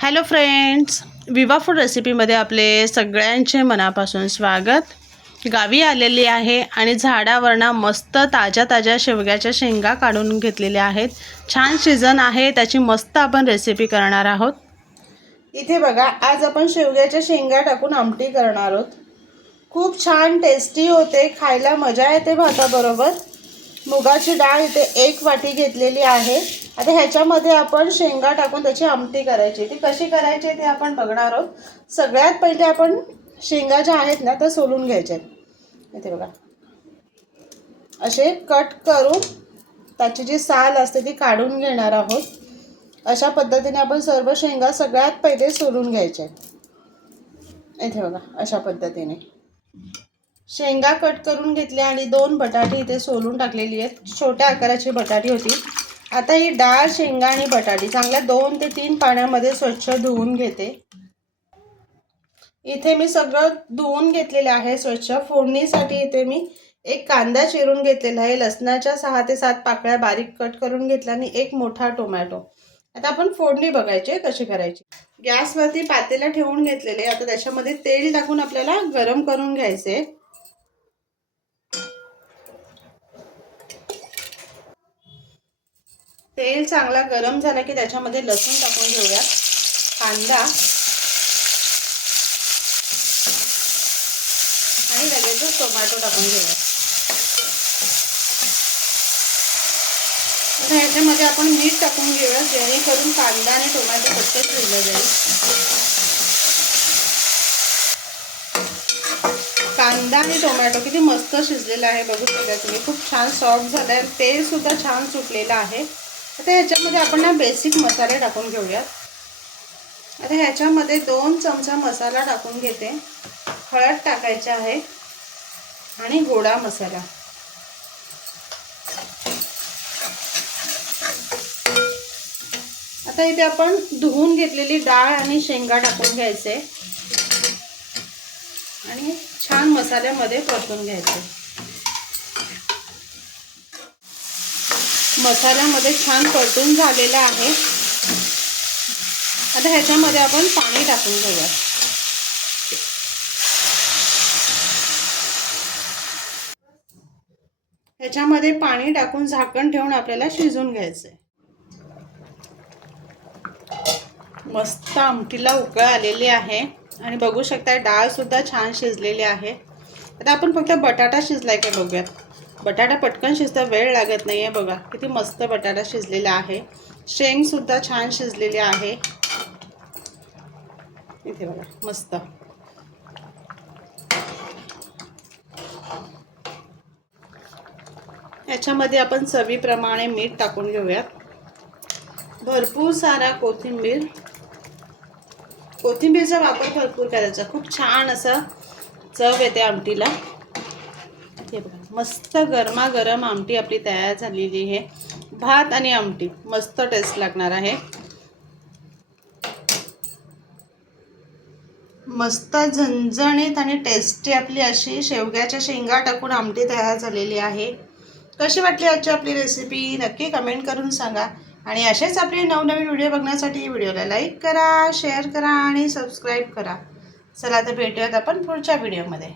Hello friends, विवा food रेसिपीमध्ये आपले सगळ्यांचे मनापासून स्वागत. गावी आलेली आहे आणि झाडावरनं मस्त ताज्या ताज्या शेवग्याच्या शेंगा काढून घेतलेल्या आहेत. छान सीजन आहे, त्याची मस्त आपण रेसिपी करणार आहोत. इथे बघा, आज आपण शेवग्याच्या शेंगा टाकून आमटी करणार आहोत. खूप छान टेस्टी होते, खायला मजा येते भाताबरोबर. मुगाची डाळ इथे 1 वाटी घेतलेली आहे. आता ह्याच्यामध्ये आपण शेंगा टाकून त्याची आमटी करायची. ती कशी करायची ते आपण बघणार आहोत. सगळ्यात पहिले आपण शेंगा ज्या आहेत ना त्या सोलून घ्यायच्या. इथे बघा, असे कट करून त्याची जी साल असते ती काढून घेणार आहोत. अशा पद्धतीने आपण सर्व शेंगा सगळ्यात पहिले सोलून घ्यायच्या. इथे बघा, अशा पद्धतीने शेंगा कट करून घेतल्या आणि 2 बटाटे इथे सोलून टाकलेली आहेत. छोट्या आकाराची बटाटी होती. आता ही डाळ, शेंगा आणि बटाटी चांगल्या 2 ते 3 पाण्यामध्ये स्वच्छ धुवून घेते. इथे मी सगळं धुवून घेतलेलं आहे स्वच्छ. फोडणीसाठी इथे मी 1 कांदा चिरून घेतलेला आहे. लसणाच्या 6 ते 7 पाकळ्या बारीक कट करून घेतल्या आणि 1 मोठा टोमॅटो. आता आपण फोडणी बघायची कशी करायची. गॅसवरती पातेलं ठेवून घेतलेले. आता त्याच्यामध्ये तेल टाकून आपल्याला गरम करून घ्यायचे. तेल चांगला गरम झाला की त्याच्यामध्ये लसूण टाकून घेऊया, कांदा आणि लगेचच टोमॅटो टाकून घेऊया. आता ह्याच्यामध्ये आपण मीठ टाकून घेऊया, जेणेकरून कांदा आणि टोमॅटो पटकन शिजलं जाईल. कांदा आणि टोमॅटो किती मस्त शिजलेला आहे बघू शकता तुम्ही. खूप छान सॉफ्ट झाला आहे, तेल सुद्धा छान सुटलेलं आहे. आता ह्याच्यामध्ये आपण ना बेसिक मसाले टाकून घेऊयात. आता ह्याच्यामध्ये 2 चमचा मसाला टाकून घेते. हळद टाकायची आहे आणि गोडा मसाला. आता इथे आपण धुवून घेतलेली डाळ आणि शेंगा टाकून घ्यायचे आणि छान मसाल्यामध्ये परतून घ्यायचे. मसाल्यामध्ये छान परतून झालेला आहे. आता ह्याच्यामध्ये आपण पाणी टाकून घेऊया. ह्याच्यामध्ये पाणी टाकून झाकण ठेवून आपल्याला शिजवून घ्यायचंय. मस्त आमटीला उकळ आलेली आहे आणि बघू शकता डाळ सुद्धा छान शिजलेली आहे. आता आपण फक्त बटाटा शिजलाय का बघूयात. बटाटा पटकन शिजता, वेळ लागत नाहीये. बघा किती मस्त बटाटा शिजलेला आहे. शेंग सुद्धा छान शिजलेली आहे. इथे बघा मस्त. याच्यामध्ये आपण चवीप्रमाणे मीठ टाकून घेऊयात. भरपूर सारा कोथिंबीरचा वापर भरपूर करायचा. खूप छान असं चव येते आमटीला. हे बघा, मस्त गरमागरम आमटी आपली तयार झालेली आहे. भात आणि आमटी मस्त टेस्ट लागणार आहे. मस्त झणझणीत आणि टेस्टी आपली अशी शेवग्याच्या शेंगा टाकून आमटी तयार झालेली आहे. कशी वाटली आजची आपली रेसिपी नक्की कमेंट करून सांगा. आणि असेच आपले नवनवीन व्हिडिओ बघण्यासाठी व्हिडिओला लाईक करा, शेअर करा आणि सबस्क्राईब करा. चला तर भेटूयात आपण पुढच्या व्हिडिओमध्ये.